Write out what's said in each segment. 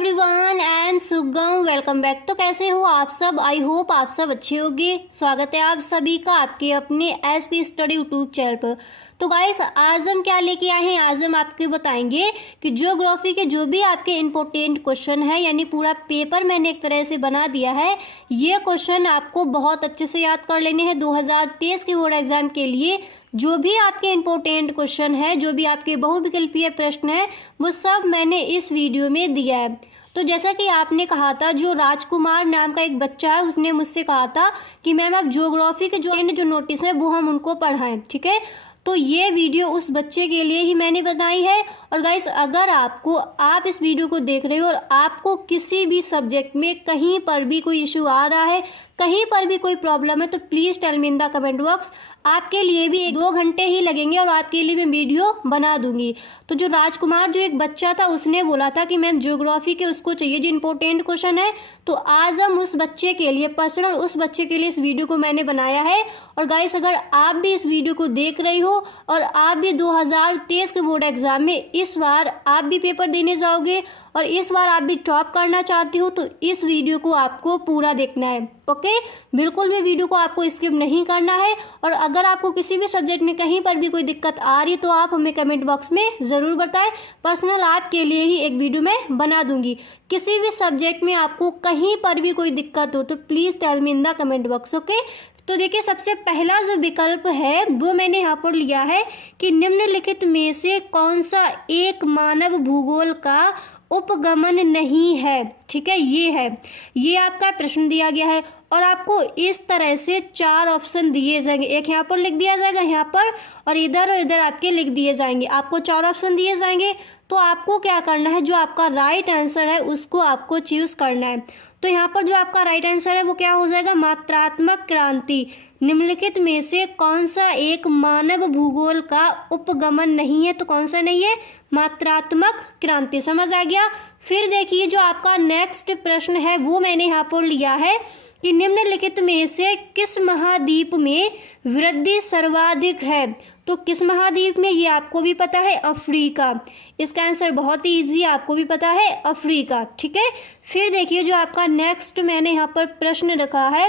Everyone, I am सुगम। Welcome back. तो कैसे हो आप सब? आई होप आप सब अच्छे होंगे। स्वागत है आप सभी का आपके अपने एसपी स्टडी यूट्यूब चैनल पर। तो गाइस, आज हम क्या लेके आए हैं? आज हम आपको बताएंगे कि ज्योग्राफी के जो भी आपके इंपॉर्टेंट क्वेश्चन है, यानी पूरा पेपर मैंने एक तरह से बना दिया है। ये क्वेश्चन आपको बहुत अच्छे से याद कर लेने हैं 2023 के बोर्ड एग्जाम के लिए। जो भी आपके इंपॉर्टेंट क्वेश्चन है, जो भी आपके बहुविकल्पीय प्रश्न है, वो सब मैंने इस वीडियो में दिया है। तो जैसा कि आपने कहा था, जो राजकुमार नाम का एक बच्चा है, उसने मुझसे कहा था कि मैम आप ज्योग्राफी के जो नोटिस है वो हम उनको पढ़ाएं, ठीक है। तो ये वीडियो उस बच्चे के लिए ही मैंने बनाई है। और गाइस, अगर आप इस वीडियो को देख रहे हो और आपको किसी भी सब्जेक्ट में कहीं पर भी कोई इशू आ रहा है, कहीं पर भी कोई प्रॉब्लम है, तो please tell me in the comment box. आपके लिए भी 1-2 घंटे ही लगेंगे और आपके लिए मैं वीडियो बना दूंगी। तो जो राजकुमार जो एक बच्चा था, उसने बोला था कि मैम ज्योग्राफी के उसको चाहिए जो इंपॉर्टेंट क्वेश्चन है। तो आज हम उस बच्चे के लिए, पर्सनल उस बच्चे के लिए इस वीडियो को मैंने बनाया है। और गाइस, अगर आप भी इस वीडियो को देख रही हो और आप भी 2023 के बोर्ड एग्जाम में इस बार आप भी पेपर देने जाओगे और इस बार आप भी टॉप करना चाहते हो, तो इस वीडियो को आपको पूरा देखना है, ओके। बिल्कुल भी वीडियो को आपको स्किप नहीं करना है। और अगर आपको किसी भी सब्जेक्ट में कहीं पर भी कोई दिक्कत आ रही, तो आप हमें कमेंट बॉक्स में ज़रूर बताएं। पर्सनल आपके लिए ही एक वीडियो मैं बना दूंगी। किसी भी सब्जेक्ट में आपको कहीं पर भी कोई दिक्कत हो तो please tell me in the comment box, okay. तो देखिए, सबसे पहला जो विकल्प है वो मैंने यहाँ पर लिया है कि निम्नलिखित में से कौन सा एक मानव भूगोल का उपगमन नहीं है, ठीक है। ये आपका प्रश्न दिया गया है और आपको इस तरह से 4 ऑप्शन दिए जाएंगे। एक यहाँ पर लिख दिया जाएगा, यहाँ पर, और इधर आपके लिख दिए जाएंगे। आपको 4 ऑप्शन दिए जाएंगे। तो आपको क्या करना है, जो आपका राइट आंसर है उसको आपको चूज करना है। तो यहाँ पर जो आपका राइट आंसर है वो क्या हो जाएगा? मात्रात्मक क्रांति। निम्नलिखित में से कौन सा एक मानव भूगोल का उपगमन नहीं है? तो कौन सा नहीं है? मात्रात्मक क्रांति। समझ आ गया। फिर देखिए, जो आपका नेक्स्ट प्रश्न है वो मैंने यहाँ पर लिया है कि निम्नलिखित में से किस महाद्वीप में वृद्धि सर्वाधिक है? तो किस महाद्वीप में? ये आपको भी पता है, अफ्रीका। इसका आंसर बहुत ही इजी, आपको भी पता है, अफ्रीका, ठीक है। फिर देखिए, जो आपका नेक्स्ट मैंने यहाँ पर प्रश्न रखा है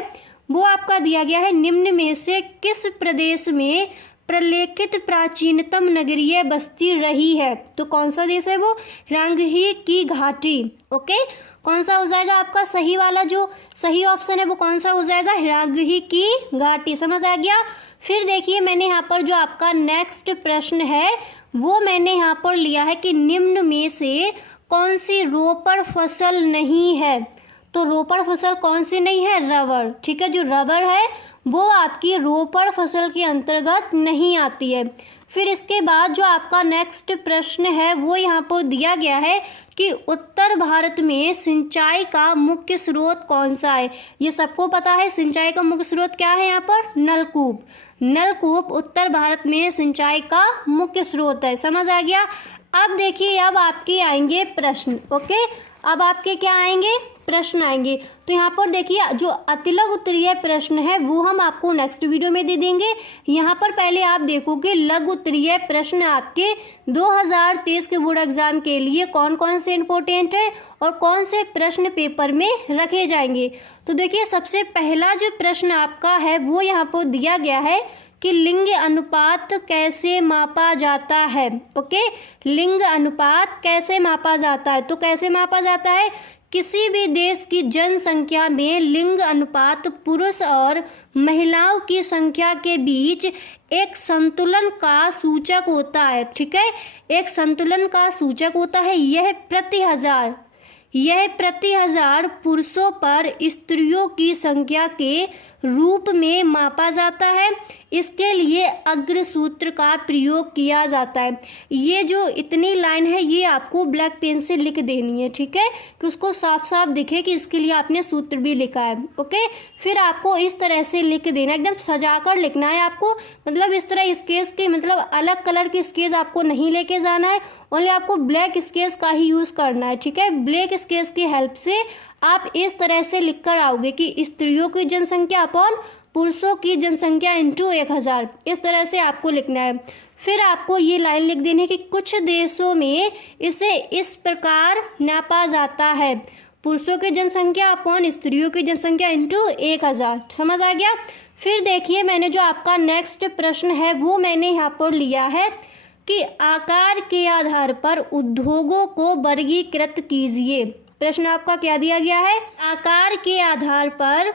वो आपका दिया गया है, निम्न में से किस प्रदेश में प्रलेखित प्राचीनतम नगरीय बस्ती रही है? तो कौन सा देश है वो? रांगही की घाटी, ओके। कौन सा हो जाएगा आपका सही वाला? जो सही ऑप्शन है वो कौन सा हो जाएगा? रांगही की घाटी। समझ आ गया। फिर देखिए, मैंने यहाँ पर जो आपका नेक्स्ट प्रश्न है वो मैंने यहाँ पर लिया है कि निम्न में से कौन सी रोपड़ फसल नहीं है? तो रोपड़ फसल कौन सी नहीं है? रबर, ठीक है। जो रबर है वो आपकी रोपड़ फसल के अंतर्गत नहीं आती है। फिर इसके बाद जो आपका नेक्स्ट प्रश्न है वो यहाँ पर दिया गया है कि उत्तर भारत में सिंचाई का मुख्य स्रोत कौन सा है? ये सबको पता है, सिंचाई का मुख्य स्रोत क्या है? यहाँ पर नलकूप। नलकूप उत्तर भारत में सिंचाई का मुख्य स्रोत है। समझ आ गया। अब देखिए, अब आपके आएंगे प्रश्न, ओके। अब आपके क्या आएंगे? प्रश्न आएंगे। तो यहाँ पर देखिए, जो अतिलघु उत्तरीय प्रश्न है वो हम आपको नेक्स्ट वीडियो में दे देंगे। यहाँ पर पहले आप देखोगे लघु उत्तरीय प्रश्न आपके 2023 के बोर्ड एग्जाम के लिए कौन कौन से इंपॉर्टेंट है और कौन से प्रश्न पेपर में रखे जाएंगे। तो देखिए, सबसे पहला जो प्रश्न आपका है वो यहाँ पर दिया गया है कि लिंग अनुपात कैसे मापा जाता है, ओके। लिंग अनुपात कैसे मापा जाता है? तो कैसे मापा जाता है? किसी भी देश की जनसंख्या में लिंग अनुपात पुरुष और महिलाओं की संख्या के बीच एक संतुलन का सूचक होता है, ठीक है। एक संतुलन का सूचक होता है। यह प्रति हजार पुरुषों पर स्त्रियों की संख्या के रूप में मापा जाता है। इसके लिए अग्र सूत्र का प्रयोग किया जाता है। ये जो इतनी लाइन है ये आपको ब्लैक पेन से लिख देनी है, ठीक है, कि उसको साफ साफ दिखे कि इसके लिए आपने सूत्र भी लिखा है, ओके। फिर आपको इस तरह से लिख देना, एकदम सजाकर लिखना है आपको। मतलब इस तरह स्केच के, मतलब अलग कलर के स्केच आपको नहीं लेके जाना है, ओनली आपको ब्लैक स्केच का ही यूज करना है, ठीक है। ब्लैक स्केच की हेल्प से आप इस तरह से लिख कर आओगे कि स्त्रियों की जनसंख्या अपॉन पुरुषों की जनसंख्या इंटू 1000, इस तरह से आपको लिखना है। फिर आपको ये लाइन लिख देनी है कि कुछ देशों में इसे इस प्रकार नापा जाता है, पुरुषों की जनसंख्या अपॉन स्त्रियों की जनसंख्या इंटू 1000। समझ आ गया। फिर देखिए मैंने जो आपका नेक्स्ट प्रश्न है वो मैंने यहाँ पर लिया है कि आकार के आधार पर उद्योगों को वर्गीकृत कीजिए। प्रश्न आपका क्या दिया गया है, आकार के आधार पर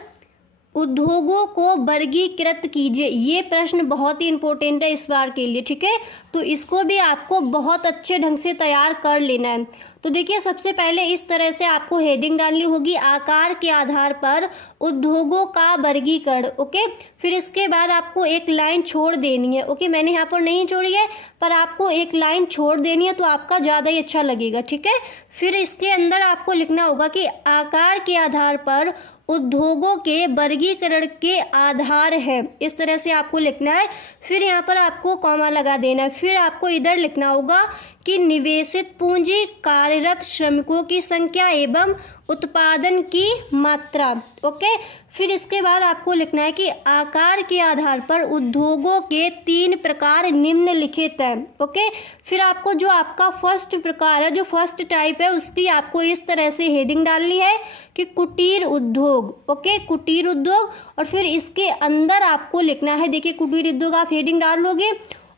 उद्योगों को वर्गीकृत कीजिए। ये प्रश्न बहुत ही इंपॉर्टेंट है इस बार के लिए, ठीक है। तो इसको भी आपको बहुत अच्छे ढंग से तैयार कर लेना है। तो देखिए सबसे पहले इस तरह से आपको हेडिंग डालनी होगी, आकार के आधार पर उद्योगों का वर्गीकरण। ओके, फिर इसके बाद आपको एक लाइन छोड़ देनी है। ओके, मैंने यहाँ पर नहीं छोड़ी है पर आपको एक लाइन छोड़ देनी है तो आपका ज़्यादा ही अच्छा लगेगा, ठीक है। फिर इसके अंदर आपको लिखना होगा कि आकार के आधार पर उद्योगों के वर्गीकरण के आधार है, इस तरह से आपको लिखना है। फिर यहाँ पर आपको कॉमा लगा देना है। फिर आपको इधर लिखना होगा कि निवेशित पूंजी, कार्यरत श्रमिकों की संख्या एवं उत्पादन की मात्रा। ओके, फिर इसके बाद आपको लिखना है कि आकार के आधार पर उद्योगों के 3 प्रकार निम्नलिखित हैं। ओके, फिर आपको जो आपका फर्स्ट प्रकार है, जो फर्स्ट टाइप है, उसकी आपको इस तरह से हेडिंग डालनी है कि कुटीर उद्योग। ओके, कुटीर उद्योग। और फिर इसके अंदर आपको लिखना है, देखिए कुटीर उद्योग आप हेडिंग डाल लोगे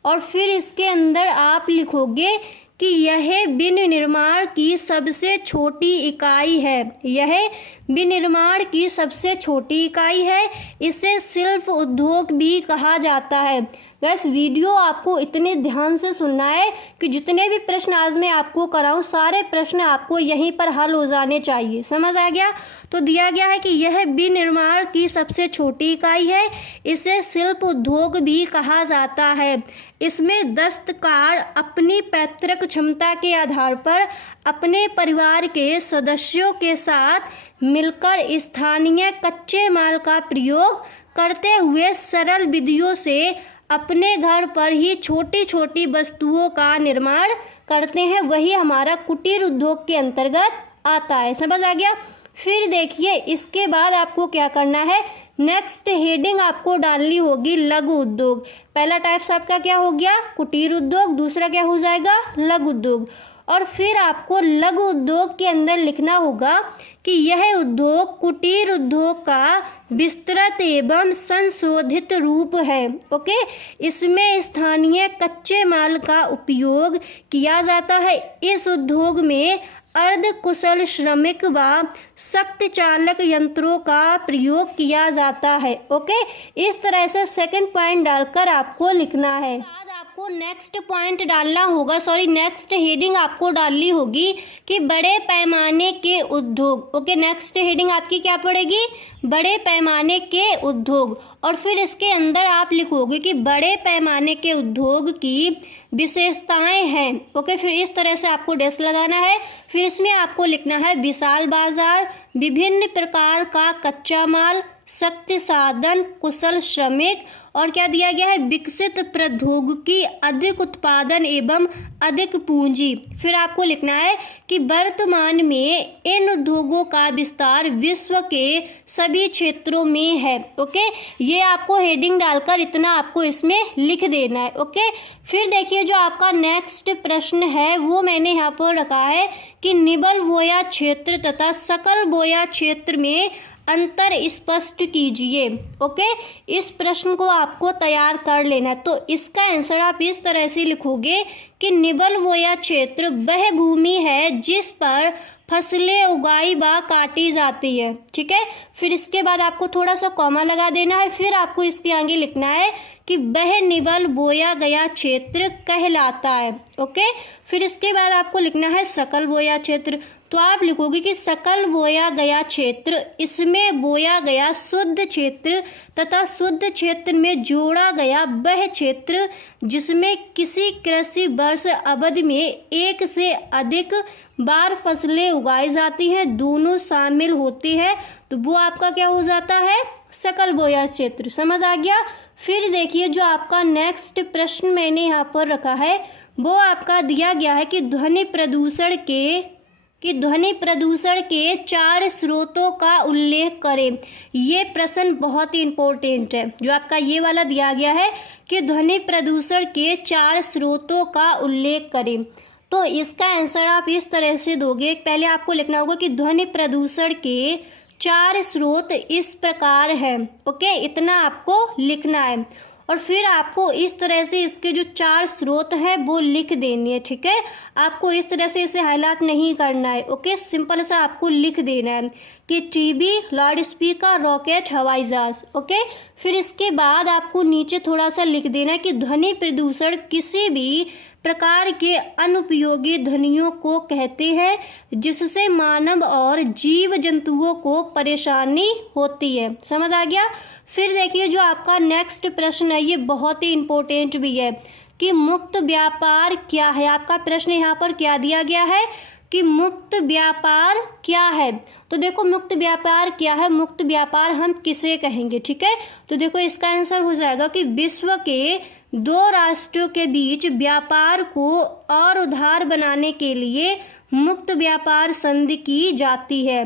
और फिर इसके अंदर आप लिखोगे कि यह विनिर्माण की सबसे छोटी इकाई है, यह विनिर्माण की सबसे छोटी इकाई है, इसे शिल्प उद्योग भी कहा जाता है। बस वीडियो आपको इतने ध्यान से सुनना है कि जितने भी प्रश्न आज मैं आपको कराऊं सारे प्रश्न आपको यहीं पर हल हो जाने चाहिए। समझ आ गया। तो दिया गया है कि यह विनिर्माण की सबसे छोटी इकाई है, इसे शिल्प उद्योग भी कहा जाता है। इसमें दस्तकार अपनी पैतृक क्षमता के आधार पर अपने परिवार के सदस्यों के साथ मिलकर स्थानीय कच्चे माल का प्रयोग करते हुए सरल विधियों से अपने घर पर ही छोटी छोटी वस्तुओं का निर्माण करते हैं, वही हमारा कुटीर उद्योग के अंतर्गत आता है। समझ आ गया। फिर देखिए इसके बाद आपको क्या करना है, नेक्स्ट हेडिंग आपको डालनी होगी लघु उद्योग। पहला टाइप्स आपका क्या हो गया, कुटीर उद्योग, दूसरा क्या हो जाएगा, लघु उद्योग। और फिर आपको लघु उद्योग के अंदर लिखना होगा कि यह उद्योग कुटीर उद्योग का विस्तृत एवं संशोधित रूप है। ओके, इसमें स्थानीय कच्चे माल का उपयोग किया जाता है। इस उद्योग में अर्ध कुशल श्रमिक व शक्ति चालक यंत्रों का प्रयोग किया जाता है। ओके, इस तरह से सेकंड पॉइंट डालकर आपको लिखना है। आपको नेक्स्ट पॉइंट डालना होगा, नेक्स्ट हेडिंग आपको डालनी होगी कि बड़े पैमाने के उद्योग। ओके, नेक्स्ट हेडिंग आपकी क्या पड़ेगी, बड़े पैमाने के उद्योग। और फिर इसके अंदर आप लिखोगे कि बड़े पैमाने के उद्योग की विशेषताएं हैं। ओके, फिर इस तरह से आपको डैश लगाना है। फिर इसमें आपको लिखना है विशाल बाजार, विभिन्न प्रकार का कच्चा माल, शक्ति साधन, कुशल श्रमिक, और क्या दिया गया है, विकसित प्रौद्योगिकी, अधिक उत्पादन एवं अधिक पूंजी। फिर आपको लिखना है कि वर्तमान में इन उद्योगों का विस्तार विश्व के सभी क्षेत्रों में है। ओके, ये आपको हेडिंग डालकर इतना आपको इसमें लिख देना है। ओके, फिर देखिए जो आपका नेक्स्ट प्रश्न है वो मैंने यहाँ पर रखा है कि निबल बोया क्षेत्र तथा सकल बोया क्षेत्र में अंतर स्पष्ट कीजिए। ओके, इस प्रश्न को आपको तैयार कर लेना है। तो इसका आंसर आप इस तरह से लिखोगे कि निबल बोया क्षेत्र वह भूमि है जिस पर फसलें उगाई व काटी जाती है। ठीक है, फिर इसके बाद आपको थोड़ा सा कॉमा लगा देना है। फिर आपको इसके आगे लिखना है कि वह निबल बोया गया क्षेत्र कहलाता है। ओके, फिर इसके बाद आपको लिखना है सकल बोया क्षेत्र। तो आप लिखोगे कि सकल बोया गया क्षेत्र, इसमें बोया गया शुद्ध क्षेत्र तथा शुद्ध क्षेत्र में जोड़ा गया वह क्षेत्र जिसमें किसी कृषि वर्ष अवधि में एक से अधिक बार फसलें उगाई जाती हैं, दोनों शामिल होते हैं, तो वो आपका क्या हो जाता है, सकल बोया क्षेत्र। समझ आ गया। फिर देखिए जो आपका नेक्स्ट प्रश्न मैंने यहाँ पर रखा है वो आपका दिया गया है कि ध्वनि प्रदूषण के कि ध्वनि प्रदूषण के 4 स्रोतों का उल्लेख करें। ये प्रश्न बहुत ही इंपॉर्टेंट है, जो आपका ये वाला दिया गया है कि ध्वनि प्रदूषण के 4 स्रोतों का उल्लेख करें। तो इसका आंसर आप इस तरह से दोगे। पहले आपको लिखना होगा कि ध्वनि प्रदूषण के 4 स्रोत इस प्रकार है। ओके, इतना आपको लिखना है और फिर आपको इस तरह से इसके जो 4 स्रोत है वो लिख देनी है। ठीक है, आपको इस तरह से इसे हाईलाइट नहीं करना है। ओके, सिंपल सा आपको लिख देना है कि टीवी, लाउड स्पीकर, रॉकेट, हवाई जहाज। ओके, फिर इसके बाद आपको नीचे थोड़ा सा लिख देना है कि ध्वनि प्रदूषण किसी भी प्रकार के अनुपयोगी ध्वनियों को कहते हैं जिससे मानव और जीव जंतुओं को परेशानी होती है। समझ आ गया। फिर देखिए जो आपका नेक्स्ट प्रश्न है ये बहुत ही इम्पोर्टेंट भी है कि मुक्त व्यापार क्या है। आपका प्रश्न यहाँ पर क्या दिया गया है कि मुक्त व्यापार क्या है। तो देखो मुक्त व्यापार क्या है, मुक्त व्यापार हम किसे कहेंगे। ठीक है, तो देखो इसका आंसर हो जाएगा कि विश्व के 2 राष्ट्रों के बीच व्यापार को और उदार बनाने के लिए मुक्त व्यापार संधि की जाती है।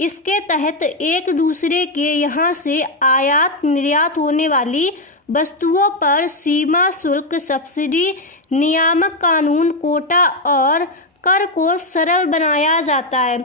इसके तहत एक दूसरे के यहाँ से आयात निर्यात होने वाली वस्तुओं पर सीमा शुल्क, सब्सिडी, नियामक कानून, कोटा और कर को सरल बनाया जाता है।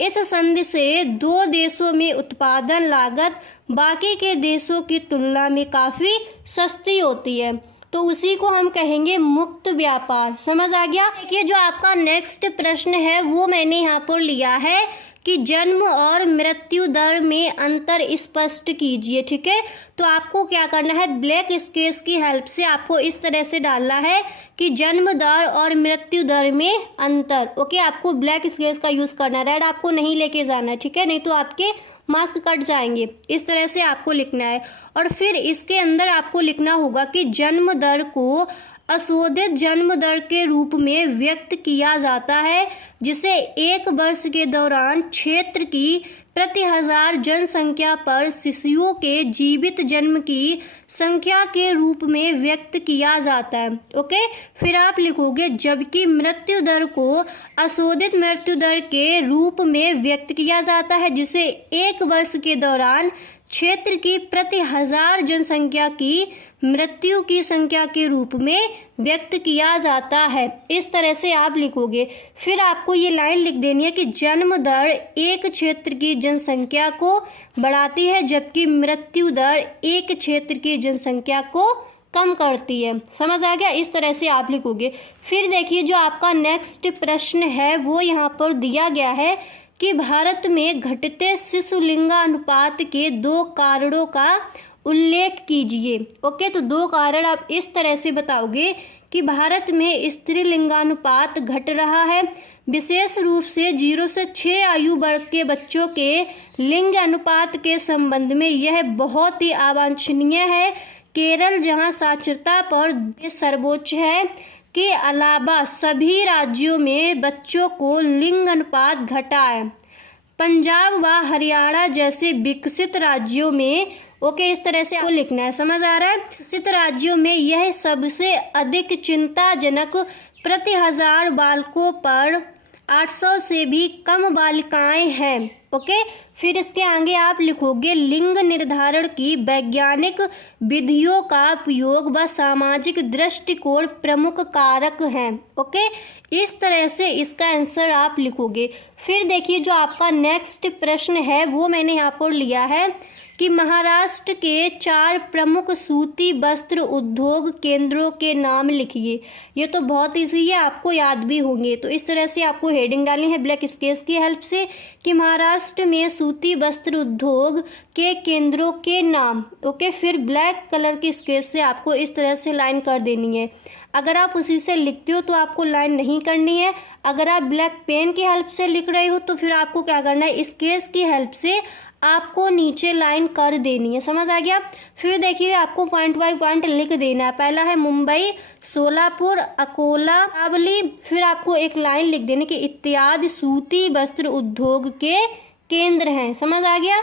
इस संधि से 2 देशों में उत्पादन लागत बाकी के देशों की तुलना में काफ़ी सस्ती होती है, तो उसी को हम कहेंगे मुक्त व्यापार। समझ आ गया। देखिए जो आपका नेक्स्ट प्रश्न है वो मैंने यहाँ पर लिया है कि जन्म और मृत्यु दर में अंतर स्पष्ट कीजिए। ठीक है, तो आपको क्या करना है, ब्लैक स्केच की हेल्प से आपको इस तरह से डालना है कि जन्म दर और मृत्यु दर में अंतर। ओके, आपको ब्लैक स्केच का यूज़ करना है, रेड आपको नहीं लेके जाना है। ठीक है, नहीं तो आपके मार्क्स कट जाएंगे। इस तरह से आपको लिखना है और फिर इसके अंदर आपको लिखना होगा कि जन्म दर को अशोधित जन्म दर के रूप में व्यक्त किया जाता है जिसे 1 वर्ष के दौरान क्षेत्र की प्रति 1000 जनसंख्या पर शिशुओं के जीवित जन्म की संख्या के रूप में व्यक्त किया जाता है। ओके, फिर आप लिखोगे जबकि मृत्यु दर को अशोधित मृत्यु दर के रूप में व्यक्त किया जाता है जिसे 1 वर्ष के दौरान क्षेत्र की प्रति 1000 जनसंख्या की मृत्यु की संख्या के रूप में व्यक्त किया जाता है। इस तरह से आप लिखोगे। फिर आपको ये लाइन लिख देनी है कि जन्म दर एक क्षेत्र की जनसंख्या को बढ़ाती है जबकि मृत्यु दर एक क्षेत्र की जनसंख्या को कम करती है। समझ आ गया। इस तरह से आप लिखोगे। फिर देखिए जो आपका नेक्स्ट प्रश्न है वो यहाँ पर दिया गया है कि भारत में घटते शिशु लिंगानुपात के 2 कारणों का उल्लेख कीजिए। ओके, तो 2 कारण आप इस तरह से बताओगे कि भारत में स्त्री लिंगानुपात घट रहा है, विशेष रूप से 0 से 6 आयु वर्ग के बच्चों के लिंग अनुपात के संबंध में यह बहुत ही अवांछनीय है। केरल जहां साक्षरता पर सर्वोच्च है के अलावा सभी राज्यों में बच्चों को लिंग अनुपात घटा है। पंजाब व हरियाणा जैसे विकसित राज्यों में ओके इस तरह से आपको लिखना है। समझ आ रहा है। विकसित राज्यों में यह सबसे अधिक चिंताजनक, प्रति 1000 बालकों पर 800 से भी कम बालिकाएं हैं। ओके, फिर इसके आगे आप लिखोगे लिंग निर्धारण की वैज्ञानिक विधियों का उपयोग व सामाजिक दृष्टिकोण प्रमुख कारक हैं। ओके, इस तरह से इसका आंसर आप लिखोगे। फिर देखिए जो आपका नेक्स्ट प्रश्न है वो मैंने यहाँ पर लिया है कि महाराष्ट्र के 4 प्रमुख सूती वस्त्र उद्योग केंद्रों के नाम लिखिए। ये तो बहुत ईजी है, आपको याद भी होंगे। तो इस तरह से आपको हेडिंग डालनी है ब्लैक स्केच की हेल्प से कि महाराष्ट्र में सूती वस्त्र उद्योग के केंद्रों के नाम। ओके, फिर ब्लैक कलर की स्केच से आपको इस तरह से लाइन कर देनी है। अगर आप उसी से लिखते हो तो आपको लाइन नहीं करनी है। अगर आप ब्लैक पेन की हेल्प से लिख रहे हो तो फिर आपको क्या करना है, स्केच की हेल्प से आपको नीचे लाइन कर देनी है। समझ आ गया। फिर देखिए आपको पॉइंट बाय पॉइंट लिख देना है। पहला है मुंबई, सोलापुर, अकोला, अरावली। फिर आपको एक लाइन लिख देनी कि इत्यादि सूती वस्त्र उद्योग के केंद्र हैं। समझ आ गया।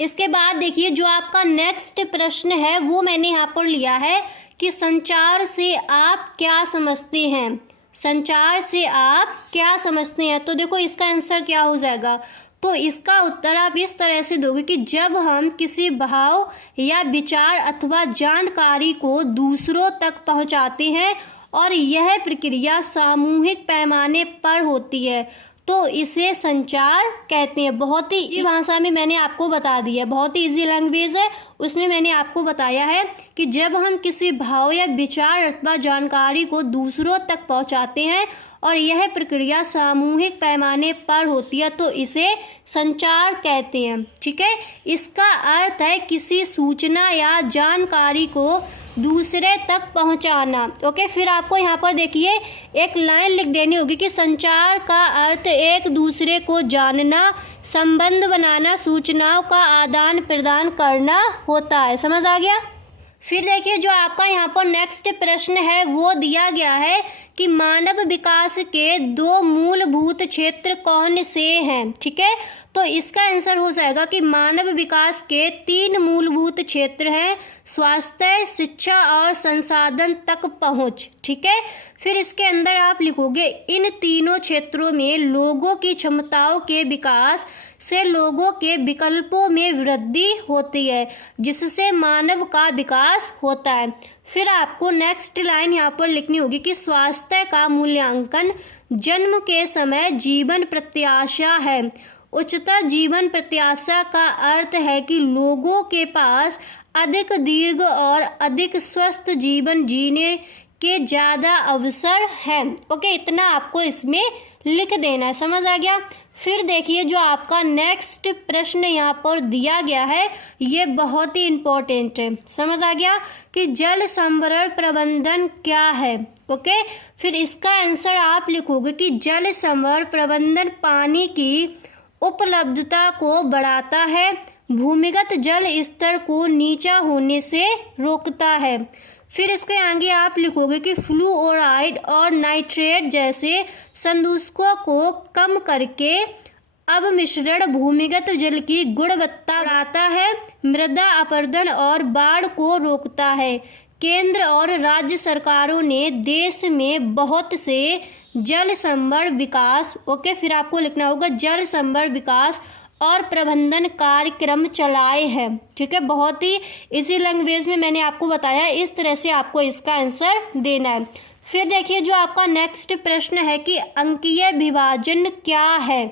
इसके बाद देखिए जो आपका नेक्स्ट प्रश्न है वो मैंने यहाँ पर लिया है कि संचार से आप क्या समझते हैं। संचार से आप क्या समझते हैं? तो देखो इसका आंसर क्या हो जाएगा, तो इसका उत्तर आप इस तरह से दोगे कि जब हम किसी भाव या विचार अथवा जानकारी को दूसरों तक पहुंचाते हैं और यह प्रक्रिया सामूहिक पैमाने पर होती है तो इसे संचार कहते हैं। बहुत ही इजी भाषा में मैंने आपको बता दिया है, बहुत ही इजी लैंग्वेज है, उसमें मैंने आपको बताया है कि जब हम किसी भाव या विचार अथवा जानकारी को दूसरों तक पहुंचाते हैं और यह प्रक्रिया सामूहिक पैमाने पर होती है तो इसे संचार कहते हैं। ठीक है, इसका अर्थ है किसी सूचना या जानकारी को दूसरे तक पहुंचाना। ओके, फिर आपको यहाँ पर देखिए एक लाइन लिख देनी होगी कि संचार का अर्थ एक दूसरे को जानना, संबंध बनाना, सूचनाओं का आदान प्रदान करना होता है। समझ आ गया? फिर देखिए जो आपका यहाँ पर नेक्स्ट प्रश्न है वो दिया गया है कि मानव विकास के 2 मूलभूत क्षेत्र कौन से हैं। ठीक है, तो इसका आंसर हो जाएगा कि मानव विकास के 3 मूलभूत क्षेत्र हैं, स्वास्थ्य, शिक्षा और संसाधन तक पहुंच। ठीक है, फिर इसके अंदर आप लिखोगे इन तीनों क्षेत्रों में लोगों की क्षमताओं के विकास से लोगों के विकल्पों में वृद्धि होती है जिससे मानव का विकास होता है। फिर आपको नेक्स्ट लाइन यहाँ पर लिखनी होगी कि स्वास्थ्य का मूल्यांकन जन्म के समय जीवन प्रत्याशा है। उच्चतर जीवन प्रत्याशा का अर्थ है कि लोगों के पास अधिक दीर्घ और अधिक स्वस्थ जीवन जीने के ज़्यादा अवसर हैं। ओके, इतना आपको इसमें लिख देना है। समझ आ गया? फिर देखिए जो आपका नेक्स्ट प्रश्न यहाँ पर दिया गया है ये बहुत ही इम्पोर्टेंट है। समझ आ गया कि जल संवरण प्रबंधन क्या है। ओके, फिर इसका आंसर आप लिखोगे कि जल संवरण प्रबंधन पानी की उपलब्धता को बढ़ाता है, भूमिगत जल स्तर को नीचा होने से रोकता है। फिर इसके आगे आप लिखोगे कि फ्लूओराइड और नाइट्रेट जैसे संदूषकों को कम करके अवमिश्रण भूमिगत जल की गुणवत्ता बढ़ाता है, मृदा अपरदन और बाढ़ को रोकता है। केंद्र और राज्य सरकारों ने देश में बहुत से जल संवरण विकास, ओके, फिर आपको लिखना होगा जल संवरण विकास और प्रबंधन कार्यक्रम चलाए हैं। ठीक है, बहुत ही इसी लैंग्वेज में मैंने आपको बताया, इस तरह से आपको इसका आंसर देना है। फिर देखिए जो आपका नेक्स्ट प्रश्न है कि अंकीय विभाजन क्या है,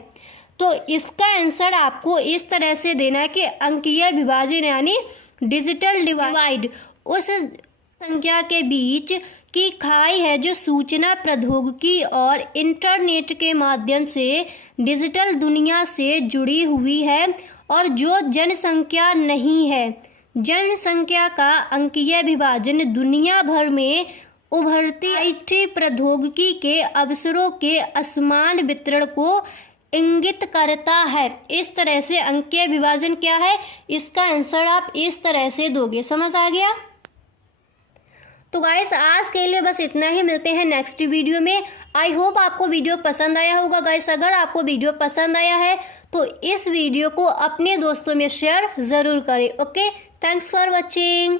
तो इसका आंसर आपको इस तरह से देना है कि अंकीय विभाजन यानी डिजिटल डिवाइड उस संख्या के बीच की खाई है जो सूचना प्रौद्योगिकी और इंटरनेट के माध्यम से डिजिटल दुनिया से जुड़ी हुई है और जो जनसंख्या नहीं है। जनसंख्या का अंकीय विभाजन दुनिया भर में उभरती आईटी प्रौद्योगिकी के अवसरों के असमान वितरण को इंगित करता है। इस तरह से अंकीय विभाजन क्या है, इसका आंसर आप इस तरह से दोगे। समझ आ गया? तो गाइस आज के लिए बस इतना ही, मिलते हैं नेक्स्ट वीडियो में। आई होप आपको वीडियो पसंद आया होगा गाइस। अगर आपको वीडियो पसंद आया है तो इस वीडियो को अपने दोस्तों में शेयर ज़रूर करें। Okay, thanks for watching.